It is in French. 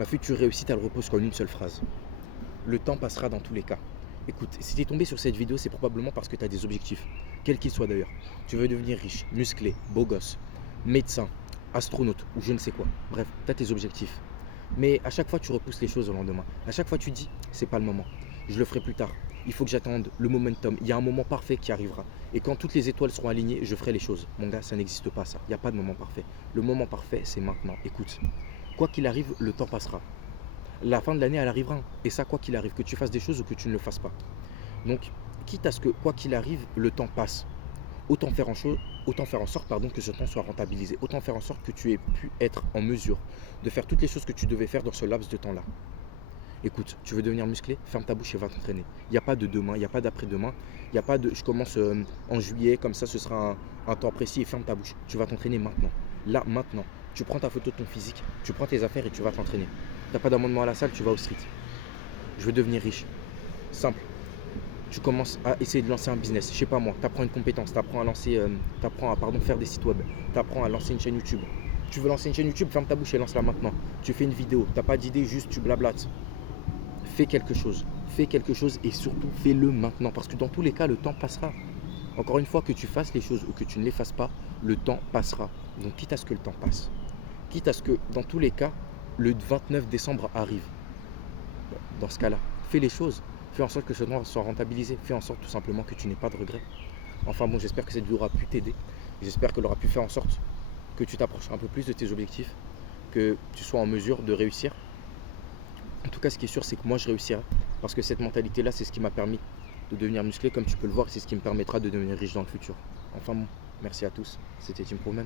Ma future réussite, elle repose sur une seule phrase. Le temps passera dans tous les cas. Écoute, si tu es tombé sur cette vidéo, c'est probablement parce que tu as des objectifs, quels qu'ils soient d'ailleurs. Tu veux devenir riche, musclé, beau gosse, médecin, astronaute ou je ne sais quoi. Bref, tu as tes objectifs. Mais à chaque fois, tu repousses les choses au lendemain. À chaque fois, tu dis, c'est pas le moment. Je le ferai plus tard. Il faut que j'attende le momentum. Il y a un moment parfait qui arrivera. Et quand toutes les étoiles seront alignées, je ferai les choses. Mon gars, ça n'existe pas ça. Il n'y a pas de moment parfait. Le moment parfait, c'est maintenant. Écoute, quoi qu'il arrive, le temps passera. La fin de l'année, elle arrivera. Et ça, quoi qu'il arrive, que tu fasses des choses ou que tu ne le fasses pas. Donc, quitte à ce que, quoi qu'il arrive, le temps passe, autant faire en sorte que ce temps soit rentabilisé. Autant faire en sorte que tu aies pu être en mesure de faire toutes les choses que tu devais faire dans ce laps de temps-là. Écoute, tu veux devenir musclé? Ferme ta bouche et va t'entraîner. Il n'y a pas de demain, il n'y a pas d'après-demain. Il n'y a pas de je commence en juillet, comme ça ce sera un temps précis et ferme ta bouche. Tu vas t'entraîner maintenant. Là, maintenant. Tu prends ta photo de ton physique, tu prends tes affaires et tu vas t'entraîner. Tu n'as pas d'amendement à la salle, tu vas au street. Je veux devenir riche. Simple. Tu commences à essayer de lancer un business. Je sais pas moi, tu apprends une compétence, tu apprends à faire des sites web, tu apprends à lancer une chaîne YouTube. Tu veux lancer une chaîne YouTube, ferme ta bouche et lance-la maintenant. Tu fais une vidéo, tu n'as pas d'idée, juste tu blablates. Fais quelque chose et surtout fais-le maintenant parce que dans tous les cas, le temps passera. Encore une fois, que tu fasses les choses ou que tu ne les fasses pas, le temps passera. Donc quitte à ce que le temps passe, quitte à ce que dans tous les cas, le 29 décembre arrive. Dans ce cas-là, fais les choses. Fais en sorte que ce temps soit rentabilisé. Fais en sorte tout simplement que tu n'aies pas de regrets. Enfin bon, j'espère que cette vidéo aura pu t'aider. J'espère qu'elle aura pu faire en sorte que tu t'approches un peu plus de tes objectifs, que tu sois en mesure de réussir. En tout cas, ce qui est sûr, c'est que moi, je réussirai. Parce que cette mentalité-là, c'est ce qui m'a permis de devenir musclé, comme tu peux le voir, et c'est ce qui me permettra de devenir riche dans le futur. Enfin bon, merci à tous. C'était Team Improvement.